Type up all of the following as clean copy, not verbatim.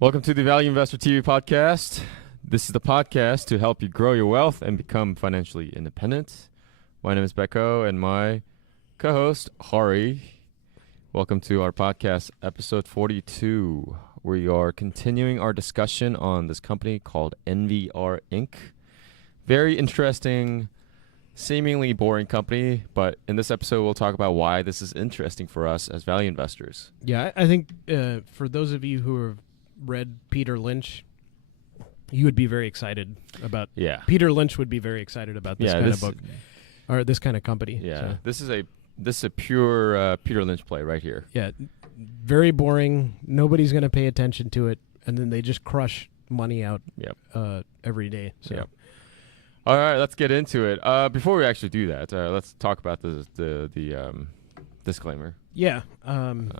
Welcome to the Value Investor TV podcast. This is the podcast to help you grow your wealth and become financially independent. My name is Becco and my co-host, Hari. Welcome to our podcast, episode 42. We are continuing our discussion on this company called NVR Inc. Very interesting, seemingly boring company, but in this episode, we'll talk about why this is interesting for us as value investors. Yeah, I think for those of you who have read Peter Lynch, you would be very excited about. Yeah, Peter Lynch would be very excited about this kind of book or this kind of company. Yeah, so. This is a pure Peter Lynch play right here. Yeah, very boring. Nobody's going to pay attention to it, and then they just crush money out. Every day. So. Yep. All right, let's get into it. Before we actually do that, let's talk about the disclaimer. Yeah. You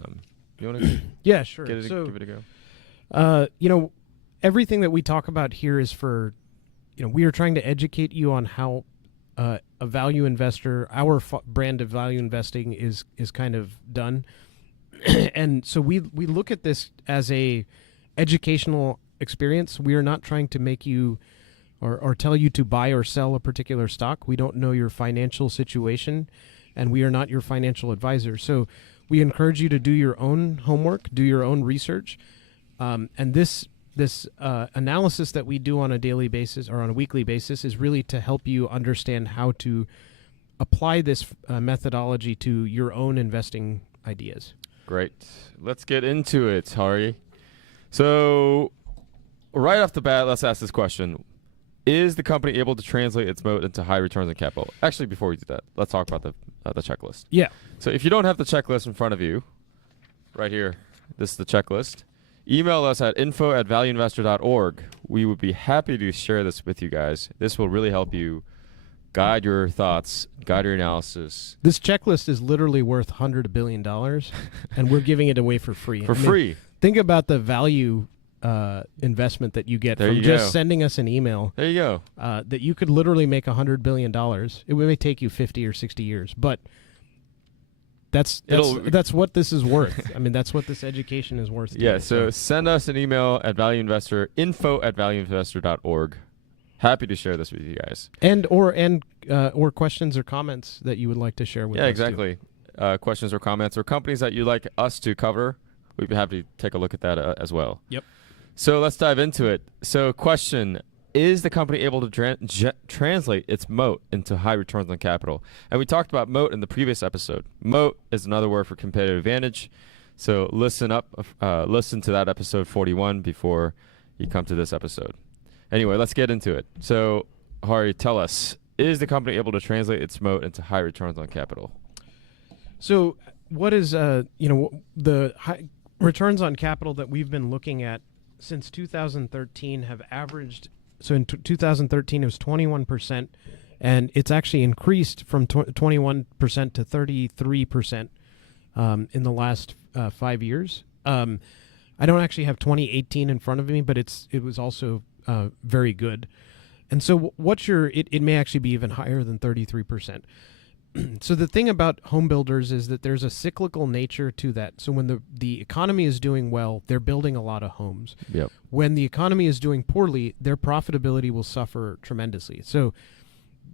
want to? Yeah, sure. Give it a go. Everything that we talk about here is for, we are trying to educate you on how a value investor, our brand of value investing is kind of done. And so we look at this as a educational experience. We are not trying to make you or tell you to buy or sell a particular stock. We don't know your financial situation, and we are not your financial advisor. So we encourage you to do your own homework, do your own research. And this analysis that we do on a daily basis or on a weekly basis is really to help you understand how to apply this methodology to your own investing ideas. Great. Let's get into it, Hari. So right off the bat, let's ask this question. Is the company able to translate its moat into high returns on capital? Actually, before we do that, let's talk about the checklist. Yeah. So if you don't have the checklist in front of you, right here, this is the checklist. Email us at info@valueinvestor.org. We would be happy to share this with you guys. This will really help you guide your thoughts, guide your analysis. This checklist is literally worth $100 billion, and we're giving it away for free. Free. Think about the value investment that you get from just sending us an email. There you go. That you could literally make $100 billion. It may take you 50 or 60 years, but that's what this is worth. I mean, that's what this education is worth. Yeah, so send us an email at info@valueinvestor.org. Happy to share this with you guys. Or questions or comments that you would like to share with us. Yeah, exactly. Questions or comments or companies that you'd like us to cover. We'd be happy to take a look at that as well. Yep. So let's dive into it. So question, is the company able to translate its moat into high returns on capital? And we talked about moat in the previous episode. Moat is another word for competitive advantage. So listen to that episode 41 before you come to this episode. Anyway, let's get into it. So Hari, tell us, is the company able to translate its moat into high returns on capital? So what is, the high returns on capital that we've been looking at since 2013 have averaged, so in 2013 it was 21%, and it's actually increased from 21% to 33% in the last 5 years. I don't actually have 2018 in front of me, but it was also very good. And so it may actually be even higher than 33%. So the thing about home builders is that there's a cyclical nature to that. So when the economy is doing well, they're building a lot of homes. Yep. When the economy is doing poorly, their profitability will suffer tremendously. So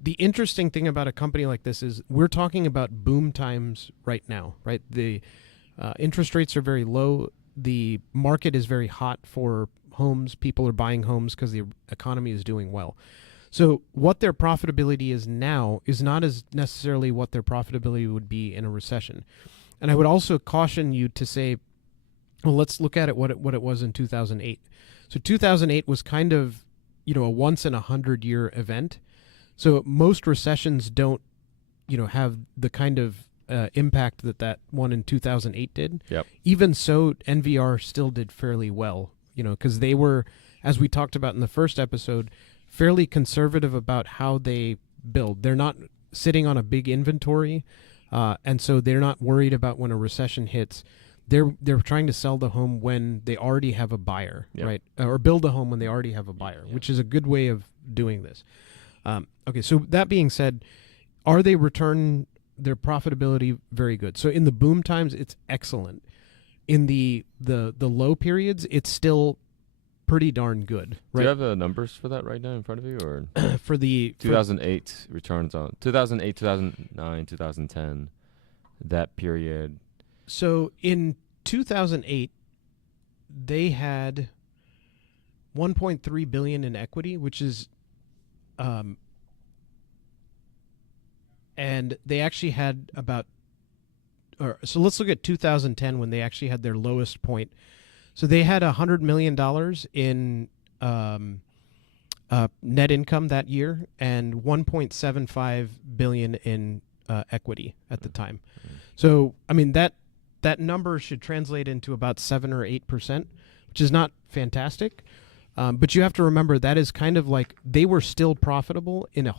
the interesting thing about a company like this is we're talking about boom times right now, right? The interest rates are very low. The market is very hot for homes. People are buying homes because the economy is doing well. So what their profitability is now is not as necessarily what their profitability would be in a recession. And I would also caution you to say, well, let's look at it what it was in 2008. So 2008 was kind of, a once in 100-year event. So most recessions don't, have the kind of impact that one in 2008 did. Yep. Even so, NVR still did fairly well, because they were, as we talked about in the first episode, fairly conservative about how they build. They're not sitting on a big inventory, and so they're not worried about when a recession hits. They're trying to sell the home when they already have a buyer, right? Or build a home when they already have a buyer, which is a good way of doing this. Okay, so that being said, are they return their profitability very good? So in the boom times, it's excellent. In the low periods, it's still pretty darn good, Do right? you have the numbers for that right now in front of you, or For the 2008 returns on 2008, 2009, 2010, that period? So in 2008, they had 1.3 billion in equity, which is, and they actually had about. So let's look at 2010 when they actually had their lowest point. So they had $100 million in net income that year and 1.75 billion in equity at the time. So I mean that number should translate into about 7 or 8%, which is not fantastic. But you have to remember that is kind of like they were still profitable in a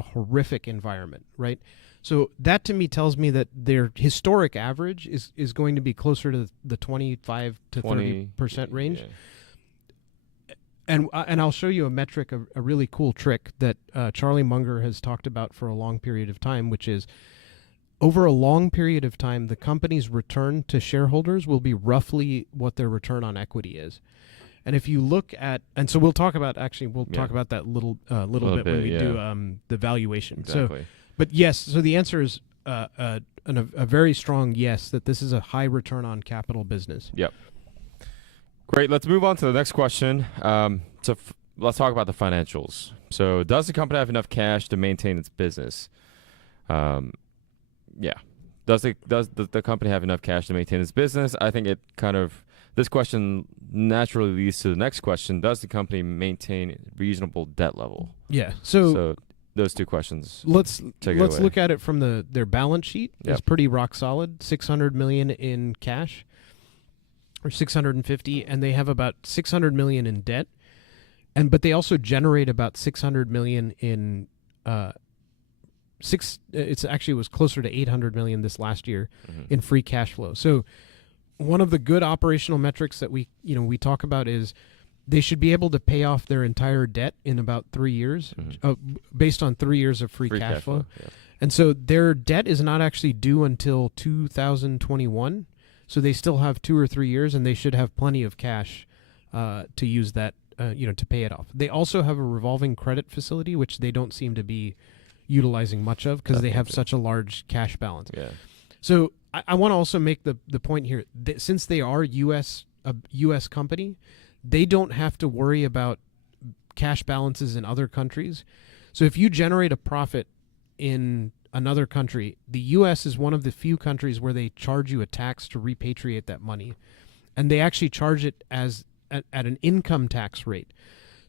horrific environment, right? So that to me tells me that their historic average is going to be closer to the 25 to 30% range. Yeah. And I'll show you a metric, a really cool trick that Charlie Munger has talked about for a long period of time, which is over a long period of time, the company's return to shareholders will be roughly what their return on equity is. And if you look at, and so we'll talk about talk about that little bit when we do the valuation. Exactly. So, but yes, so the answer is a very strong yes, that this is a high return on capital business. Yep. Great. Let's move on to the next question. Let's talk about the financials. So does the company have enough cash to maintain its business? Yeah. Does the company have enough cash to maintain its business? I think this question naturally leads to the next question. Does the company maintain reasonable debt level? Yeah. So those two questions. Let's Take it away. look at it from their balance sheet. Yep. It's pretty rock solid. $600 million in cash, or 650, and they have about 600 million in debt. But they also generate about 600 million in it was closer to 800 million this last year in free cash flow. So one of the good operational metrics that we talk about is they should be able to pay off their entire debt in about 3 years, based on 3 years of free cash flow. Yeah. And so their debt is not actually due until 2021. So they still have 2 or 3 years, and they should have plenty of cash to use that, to pay it off. They also have a revolving credit facility, which they don't seem to be utilizing much of because they have such a large cash balance. Yeah. So I want to also make the point here that since they are a U.S. company, they don't have to worry about cash balances in other countries. So if you generate a profit in another country, the U.S. is one of the few countries where they charge you a tax to repatriate that money. And they actually charge it at an income tax rate.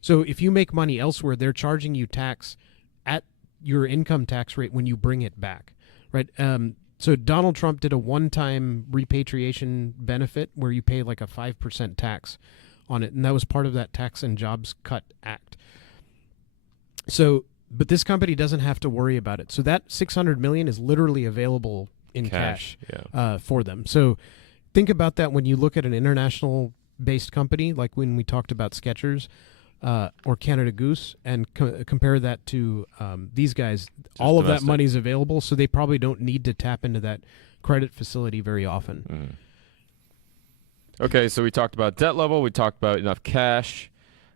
So if you make money elsewhere, they're charging you tax at your income tax rate when you bring it back, right? So Donald Trump did a one-time repatriation benefit where you pay like a 5% tax on it, and that was part of that Tax and Jobs Cut Act. So, but this company doesn't have to worry about it. So that 600 million is literally available in cash for them. So think about that when you look at an international-based company, like when we talked about Skechers or Canada Goose, and compare that to these guys. All of that money is available, so they probably don't need to tap into that credit facility very often. Okay, so we talked about debt level, we talked about enough cash,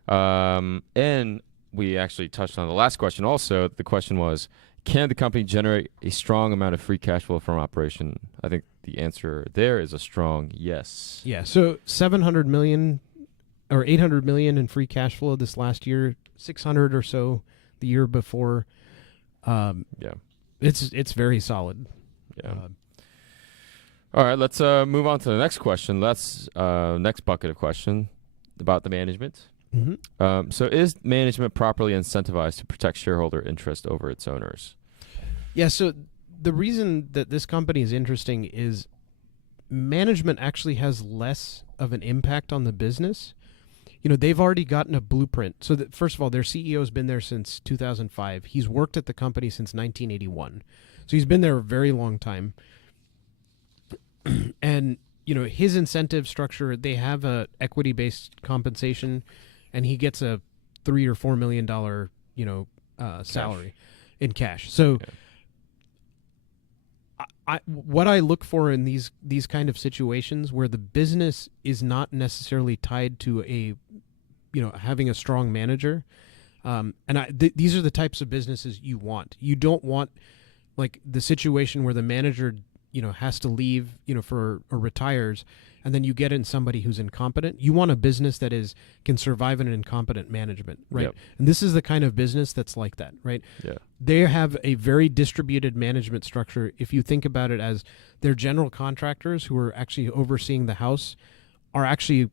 and we actually touched on the last question also. The question was, can the company generate a strong amount of free cash flow from operation? I think the answer there is a strong yes. Yeah, so 700 million or 800 million in free cash flow this last year, 600 or so the year before. It's very solid. Yeah. All right, let's move on to the next question. Let's next bucket of question about the management. So is management properly incentivized to protect shareholder interest over its owners? Yeah, so the reason that this company is interesting is management actually has less of an impact on the business. They've already gotten a blueprint. So that, first of all, their CEO has been there since 2005. He's worked at the company since 1981. So he's been there a very long time. And, his incentive structure, they have a equity-based compensation, and he gets a $3 or $4 million, salary in cash. So what I look for in these kind of situations where the business is not necessarily tied to a having a strong manager. And these are the types of businesses you want. You don't want like the situation where the manager, has to leave, or retires, and then you get in somebody who's incompetent. You want a business that can survive in an incompetent management, right? Yep. And this is the kind of business that's like that, right? Yeah. They have a very distributed management structure. If you think about it as their general contractors who are actually overseeing the house are actually,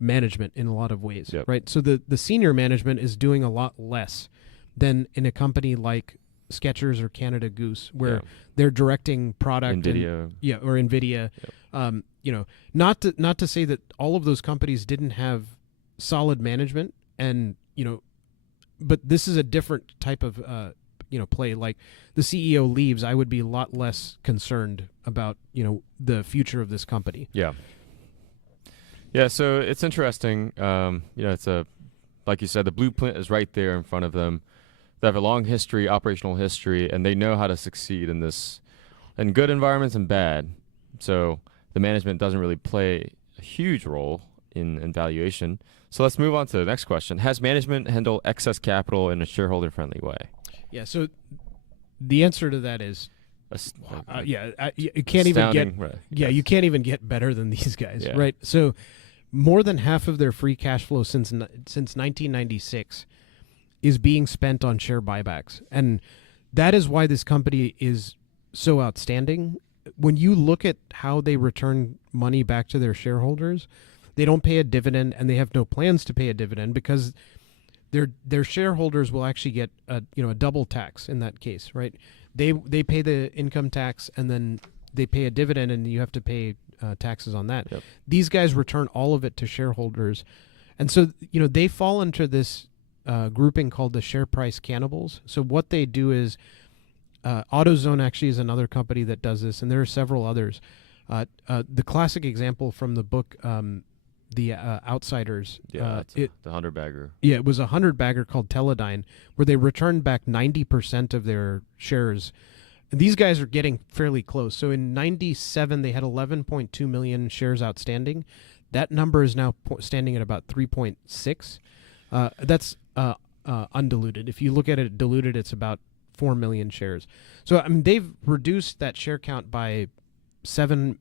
management in a lot of ways, Yep. right? So the senior management is doing a lot less than in a company like Skechers or Canada Goose, where they're directing product, NVIDIA, or NVIDIA. Yep. Not to say that all of those companies didn't have solid management, and but this is a different type of play. Like the CEO leaves, I would be a lot less concerned about the future of this company. Yeah. Yeah, so it's interesting. It's like you said, the blueprint is right there in front of them. They have a long history, operational history, and they know how to succeed in good environments and bad. So the management doesn't really play a huge role in valuation. So let's move on to the next question. Has management handled excess capital in a shareholder-friendly way? Yeah, so the answer to that is you can't even get right. you can't even get better than these guys, Yeah. right? So more than half of their free cash flow since 1996 is being spent on share buybacks, and that is why this company is so outstanding. When you look at how they return money back to their shareholders, they don't pay a dividend, and they have no plans to pay a dividend because their shareholders will actually get a double tax in that case, right? They pay the income tax, and then they pay a dividend, and you have to pay taxes on that. Yep. These guys return all of it to shareholders, and so they fall into this grouping called the share price cannibals. So what they do is, AutoZone actually is another company that does this, and there are several others. The classic example from the book, The Outsiders. The 100-bagger. Yeah, it was a 100-bagger called Teledyne, where they returned back 90% of their shares. And these guys are getting fairly close. So in 97, they had 11.2 million shares outstanding. That number is now standing at about 3.6. That's undiluted. If you look at it diluted, it's about 4 million shares. So they've reduced that share count by 7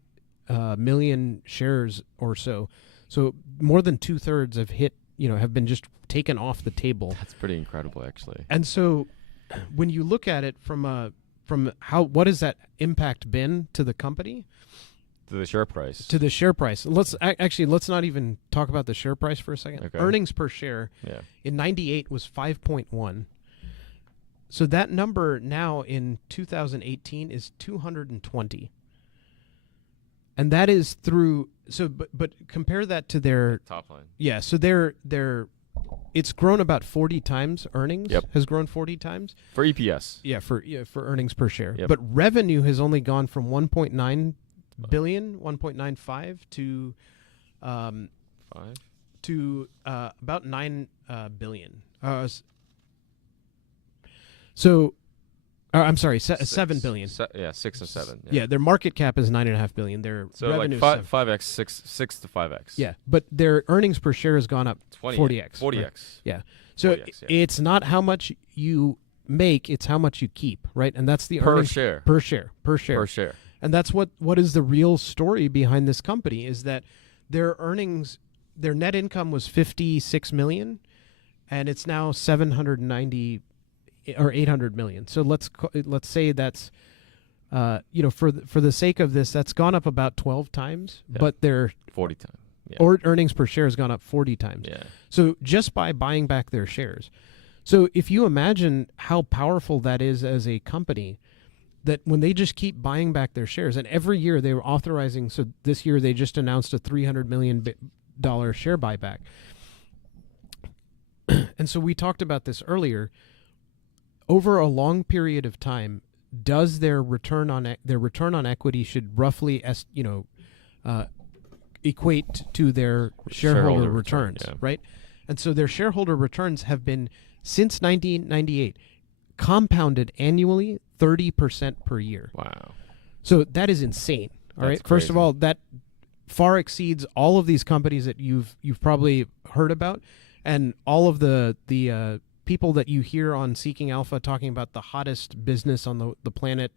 million shares or so. So more than 2/3 have been just taken off the table. That's pretty incredible, actually. And so when you look at it what has that impact been to the company? To the share price. To the share price. Let's not even talk about the share price for a second. Okay. Earnings per share in 98 was 5.1. So that number now in 2018 is 220. And that is through but compare that to their top line. Yeah, so their it's grown about 40 times. Earnings has grown 40 times For EPS. Yeah, for earnings per share. Yep. But revenue has only gone from 1.9 billion, 1.95 to about 9 billion. I'm sorry, 7 billion. 6 and 7. Yeah, their market cap is 9.5 billion. Their So revenue like is 5x, 6 to 5x. Yeah, but their earnings per share has gone up 40x. 40x. Right? Yeah. So 40x, it's not how much you make, it's how much you keep, right? And that's the Per earnings share. per share. Per share. And that's what is the real story behind this company is that their earnings, their net income was 56 million, and it's now 790 or 800 million. So let's say that's for the sake of this, that's gone up about 12 times, but their 40 times. Yeah. Or earnings per share has gone up 40 times. Yeah. So just by buying back their shares. So if you imagine how powerful that is as a company, that when they just keep buying back their shares, and every year they were authorizing, so this year they just announced a $300 million share buyback. And so we talked about this earlier. Over a long period of time, does their return on equity should roughly equate to their shareholder returns, right? And so their shareholder returns have been, since 1998, compounded annually 30% per year. Wow. So that is insane. All right. That's First of crazy. all, that far exceeds all of these companies that you've probably heard about. And all of the people that you hear on Seeking Alpha talking about the hottest business on the planet,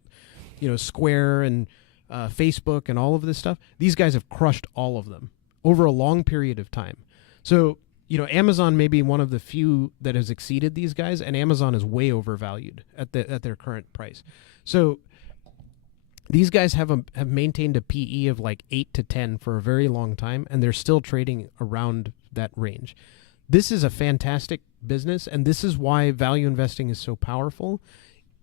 Square and Facebook and all of this stuff, these guys have crushed all of them over a long period of time. So, Amazon may be one of the few that has exceeded these guys, and Amazon is way overvalued at their current price. So these guys have maintained a PE of like 8 to 10 for a very long time, and they're still trading around that range. This is a fantastic business, and this is why value investing is so powerful.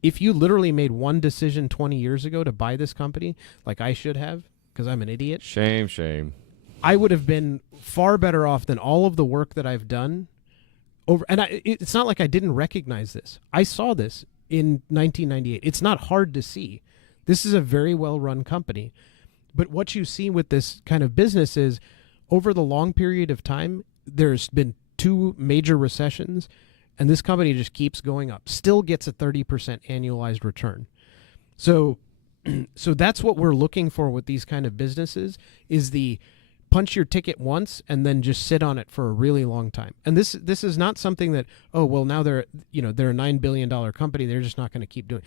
If you literally made one decision 20 years ago to buy this company, like I should have, because I'm an idiot. Shame. I would have been far better off than all of the work that I've done. It's not like I didn't recognize this. I saw this in 1998. It's not hard to see. This is a very well-run company. But what you see with this kind of business is, over the long period of time, there's been 2 major recessions, and this company just keeps going up. Still gets a 30% annualized return. So that's what we're looking for with these kind of businesses, is the punch your ticket once and then just sit on it for a really long time. And this is not something that, now they're a $9 billion company, they're just not going to keep doing.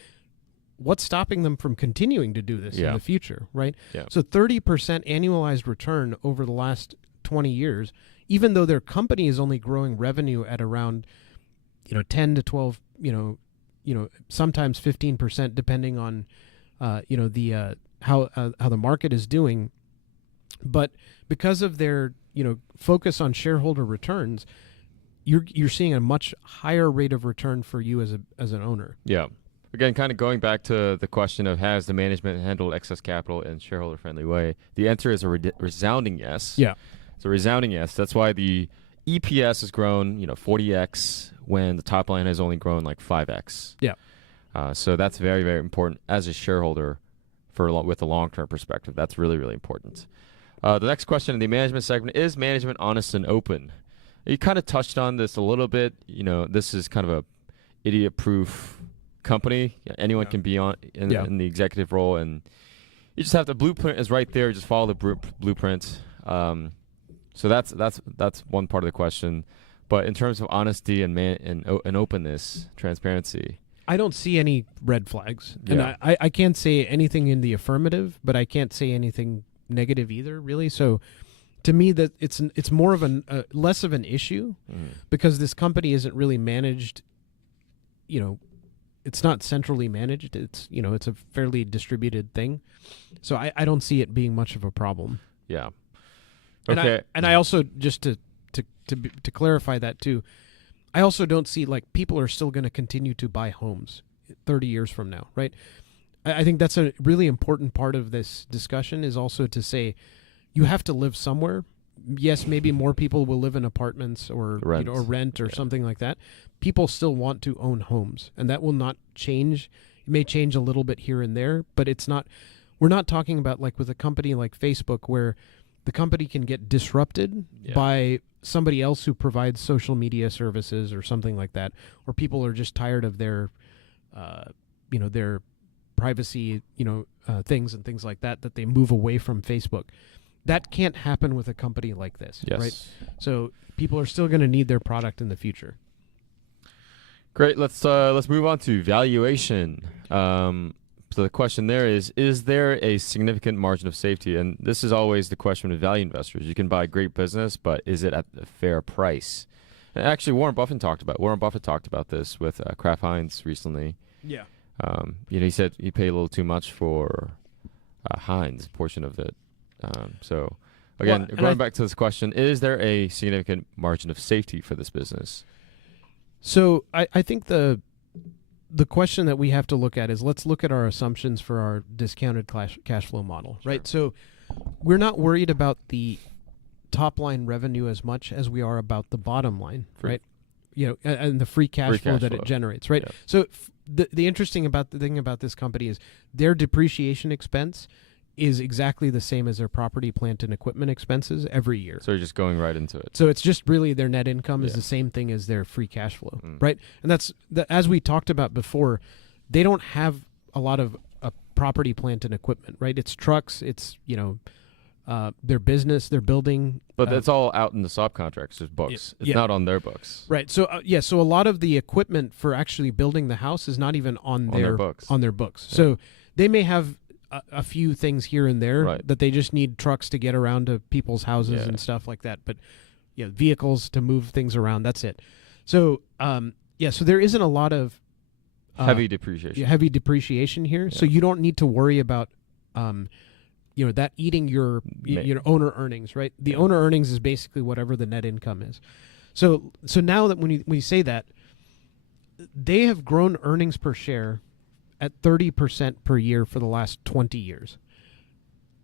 What's stopping them from continuing to do this in the future, right? Yeah. So 30% annualized return over the last 20 years, even though their company is only growing revenue at around 10 to 12, sometimes 15%, depending on how the market is doing. But because of their focus on shareholder returns, you're seeing a much higher rate of return for you as an owner. Yeah. Again, kind of going back to the question of, has the management handled excess capital in shareholder-friendly way? The answer is a resounding yes. Yeah. It's a resounding yes. That's why the EPS has grown 40x when the top line has only grown like 5x. Yeah. So that's very, very important as a shareholder with a long-term perspective. That's really, really important. The next question in the management segment is management honest and open. You kind of touched on this a little bit. This is kind of a idiot-proof company. Anyone can be in the executive role, and you just have the blueprint is right there. Just follow the blueprint. So that's one part of the question. But in terms of honesty and openness, transparency, I don't see any red flags, Yeah. and I can't say anything in the affirmative, but I can't say anything negative either, really. So to me, that it's more of less of an issue because this company isn't really managed. It's not centrally managed. It's it's a fairly distributed thing. So I don't see it being much of a problem. Yeah. Okay. And I also, just to clarify that too, I also don't see, like, people are still going to continue to buy homes 30 years from now, right? I think that's a really important part of this discussion, is also to say you have to live somewhere. Yes, maybe more people will live in apartments or rent or something like that. People still want to own homes, and that will not change. It may change a little bit here and there, but it's not. We're not talking about, like, with a company like Facebook, where the company can get disrupted by somebody else who provides social media services or something like that, or people are just tired of their privacy, things and things like that they move away from Facebook. That can't happen with a company like this, right? So people are still going to need their product in the future. Great. Let's move on to valuation. So the question there is there a significant margin of safety? And this is always the question with value investors. You can buy a great business, but is it at a fair price? And actually, Warren Buffett talked about this with Kraft Heinz recently. Yeah. He said he paid a little too much for Heinz portion of it. So again, going back to this question, is there a significant margin of safety for this business? So I think the question that we have to look at is, let's look at our assumptions for our discounted cash flow model, right? So we're not worried about the top line revenue as much as we are about the bottom line, right? And the free cash flow that it generates, right? Yeah. So the interesting thing about this company is their depreciation expense is exactly the same as their property, plant, and equipment expenses every year. So you're just going right into it. So it's just really their net income is the same thing as their free cash flow, right? And that's as we talked about before, they don't have a lot of property, plant, and equipment, right? It's trucks, it's their business, their building. But that's all out in the subcontractors' books. It's yeah. not on their books. Right. So so a lot of the equipment for actually building the house is not even on their books. On their books. Yeah. So they may have a few things here and there Right. that they just need trucks to get around to people's houses Yeah. and stuff like that. But vehicles to move things around. That's it. So so there isn't a lot of Heavy depreciation. heavy depreciation here. So you don't need to worry about that eating your owner earnings, right? The owner earnings is basically whatever the net income is. So now that when you say that, they have grown earnings per share at 30% per year for the last 20 years.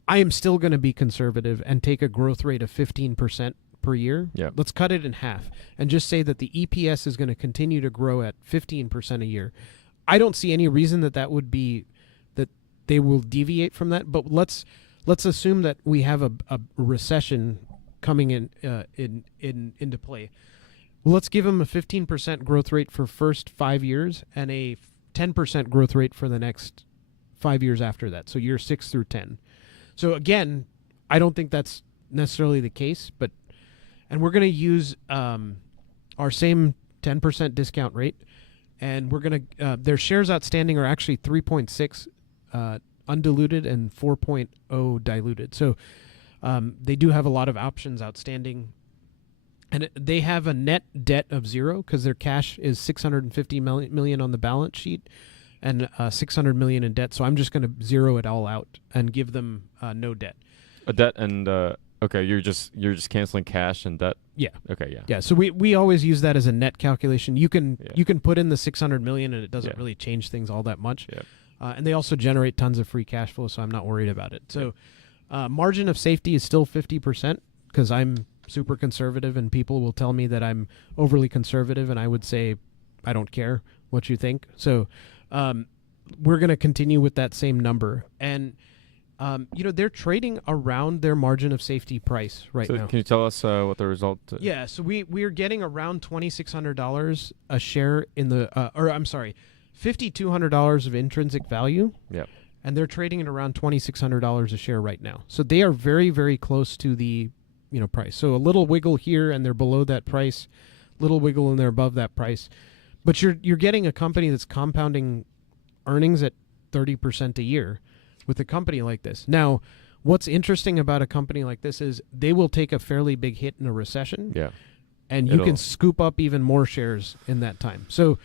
I am still going to be conservative and take a growth rate of 15% per year. Yeah. Let's cut it in half and just say that the EPS is going to continue to grow at 15% a year. I don't see any reason that would be that they will deviate from that, but let's assume that we have a recession coming into play. Well, let's give them a 15% growth rate for first 5 years and a 10% growth rate for the next 5 years after that. So year 6 through 10. So again, I don't think that's necessarily the case, and we're going to use our same 10% discount rate, and we're going to their shares outstanding are actually 3.6 undiluted and 4.0 diluted. So they do have a lot of options outstanding, and they have a net debt of zero because their cash is $650 million on the balance sheet and $600 million in debt. So I'm just going to zero it all out and give them no debt. A debt and okay, you're just canceling cash and debt. Yeah. Okay. Yeah. Yeah. So we always use that as a net calculation. You can put in the $600 million and it doesn't really change things all that much. Yeah. And they also generate tons of free cash flow, so I'm not worried about it. So margin of safety is still 50% because I'm super conservative, and people will tell me that I'm overly conservative, and I would say I don't care what you think. So we're going to continue with that same number. And, they're trading around their margin of safety price right now. Can you tell us what the result is? Yeah, so we're getting around $2,600 a share in the $5,200 of intrinsic value. Yeah. And they're trading at around $2,600 a share right now. So they are very, very close to the price. So a little wiggle here and they're below that price, little wiggle and they're above that price. But you're getting a company that's compounding earnings at 30% a year with a company like this. Now, what's interesting about a company like this is they will take a fairly big hit in a recession. Yeah. And you can scoop up even more shares in that time. So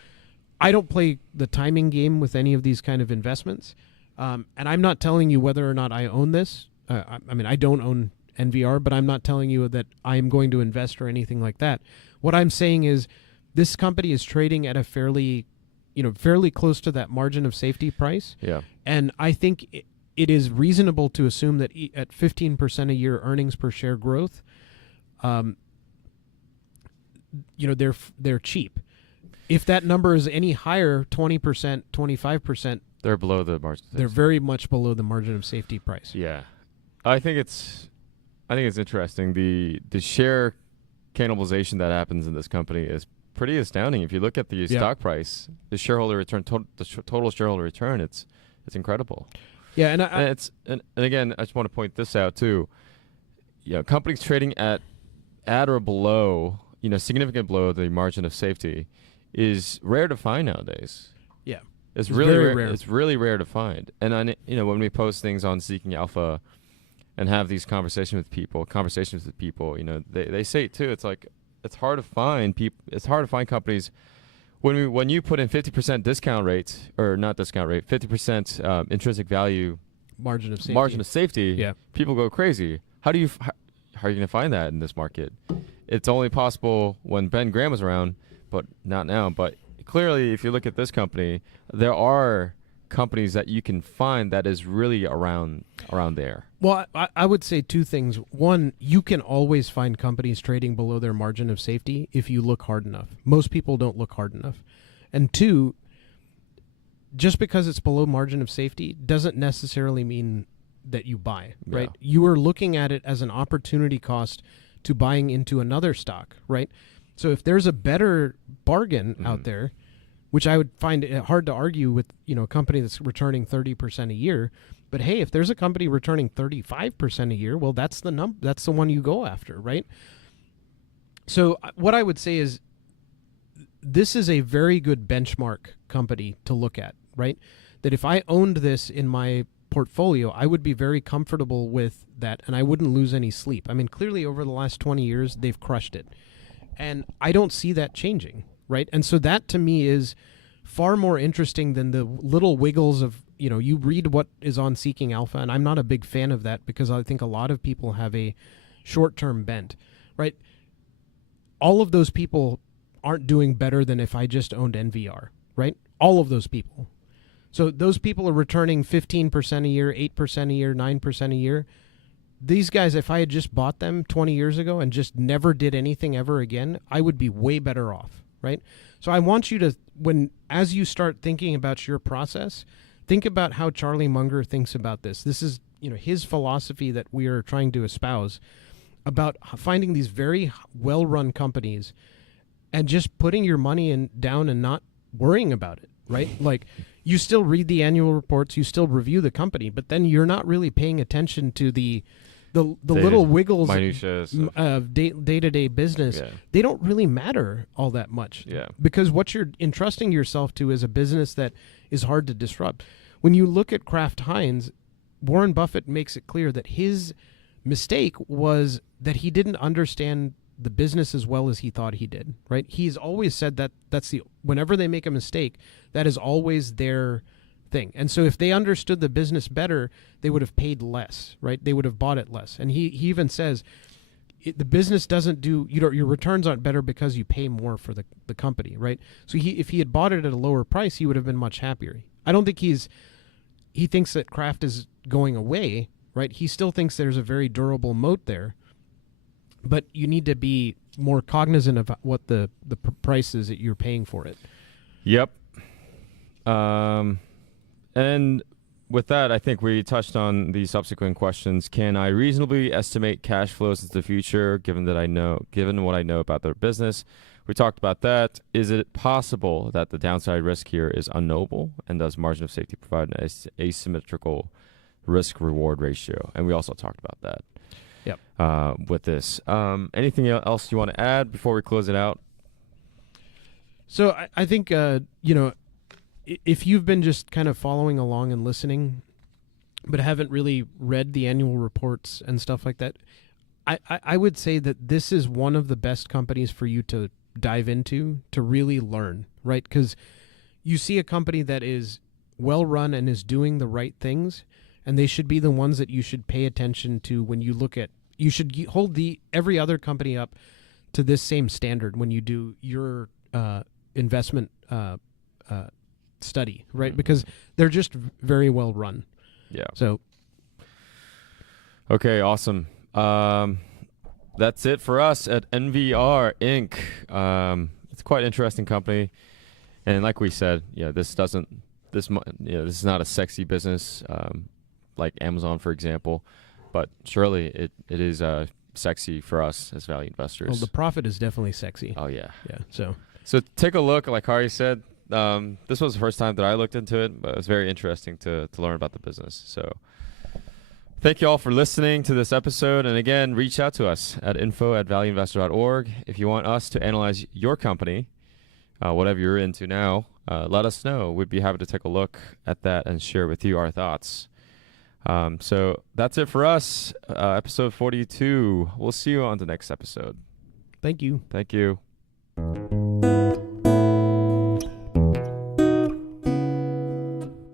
I don't play the timing game with any of these kind of investments. And I'm not telling you whether or not I own this. I don't own NVR, but I'm not telling you that I'm going to invest or anything like that. What I'm saying is this company is trading at a fairly close to that margin of safety price. Yeah. And I think it is reasonable to assume that at 15% a year earnings per share growth, they're cheap. If that number is any higher, 20%, 25%, they're below the margin. They're very much below the margin of safety price. Yeah. I think it's interesting. The share cannibalization that happens in this company is pretty astounding. If you look at the stock price, the shareholder return, the total shareholder return, it's incredible. Yeah, and again, I just want to point this out too. Companies trading at or below, significant below the margin of safety is rare to find nowadays. Yeah. It's really very rare. It's really rare to find. And when we post things on Seeking Alpha and have these conversations with people, they say it too. It's like it's hard to find companies when you put in 50% discount rate, or not discount rate, 50% intrinsic value margin of safety. Yeah. People go crazy. How are you going to find that in this market? It's only possible when Ben Graham was around, but not now. But clearly, if you look at this company, there are companies that you can find that is really around there. Well, I would say two things. One, you can always find companies trading below their margin of safety if you look hard enough. Most people don't look hard enough. And two, just because it's below margin of safety doesn't necessarily mean that you buy, right? Yeah. You are looking at it as an opportunity cost to buying into another stock, right? So if there's a better bargain out there, which I would find it hard to argue with, a company that's returning 30% a year, But hey, if there's a company returning 35% a year, well, that's the one you go after, right? So what I would say is this is a very good benchmark company to look at, right? That if I owned this in my portfolio, I would be very comfortable with that and I wouldn't lose any sleep. I mean, clearly over the last 20 years, they've crushed it. And I don't see that changing, right? And so that to me is far more interesting than the little wiggles of, you read what is on Seeking Alpha, and I'm not a big fan of that because I think a lot of people have a short-term bent, right? All of those people aren't doing better than if I just owned NVR, right? All of those people. So those people are returning 15% a year, 8% a year, 9% a year. These guys, if I had just bought them 20 years ago and just never did anything ever again, I would be way better off, right? So I want you to, as you start thinking about your process, think about how Charlie Munger thinks about this. This is, his philosophy that we are trying to espouse about finding these very well-run companies and just putting your money down and not worrying about it, right? Like, you still read the annual reports, you still review the company, but then you're not really paying attention to the little wiggles of day-to-day business. Yeah. They don't really matter all that much. Yeah. Because what you're entrusting yourself to is a business that is hard to disrupt. When you look at Kraft Heinz, Warren Buffett makes it clear that his mistake was that he didn't understand the business as well as he thought he did, right? He's always said that whenever they make a mistake, that is always their thing. And so if they understood the business better, they would have paid less, right? They would have bought it less. And he even says the business doesn't do, your returns aren't better because you pay more for the company, right? So if he had bought it at a lower price, he would have been much happier. I don't think he thinks that Kraft is going away, right? He still thinks there's a very durable moat there, but you need to be more cognizant of what the price is that you're paying for it. Yep. And with that, I think we touched on the subsequent questions. Can I reasonably estimate cash flows into the future, given what I know about their business? We talked about that. Is it possible that the downside risk here is unknowable, and does margin of safety provide an asymmetrical risk-reward ratio? And we also talked about that. Yep. With this. Anything else you want to add before we close it out? So I think, if you've been just kind of following along and listening, but haven't really read the annual reports and stuff like that, I would say that this is one of the best companies for you to dive into to really learn, right? Because you see a company that is well run and is doing the right things, and they should be the ones that you should pay attention to when you look at. You should hold every other company up to this same standard when you do your investment study, right? Mm-hmm. Because they're just very well run. Yeah. So. Okay, awesome. That's it for us at NVR Inc. It's quite an interesting company, and like we said, this is not a sexy business like Amazon, for example, but surely it is sexy for us as value investors. Well, the profit is definitely sexy. Oh yeah, yeah. So take a look. Like Hari said, this was the first time that I looked into it, but it was very interesting to learn about the business. So. Thank you all for listening to this episode. And again, reach out to us at info@valueinvestor.org. If you want us to analyze your company, whatever you're into now, let us know. We'd be happy to take a look at that and share with you our thoughts. So that's it for us, episode 42. We'll see you on the next episode. Thank you. Thank you.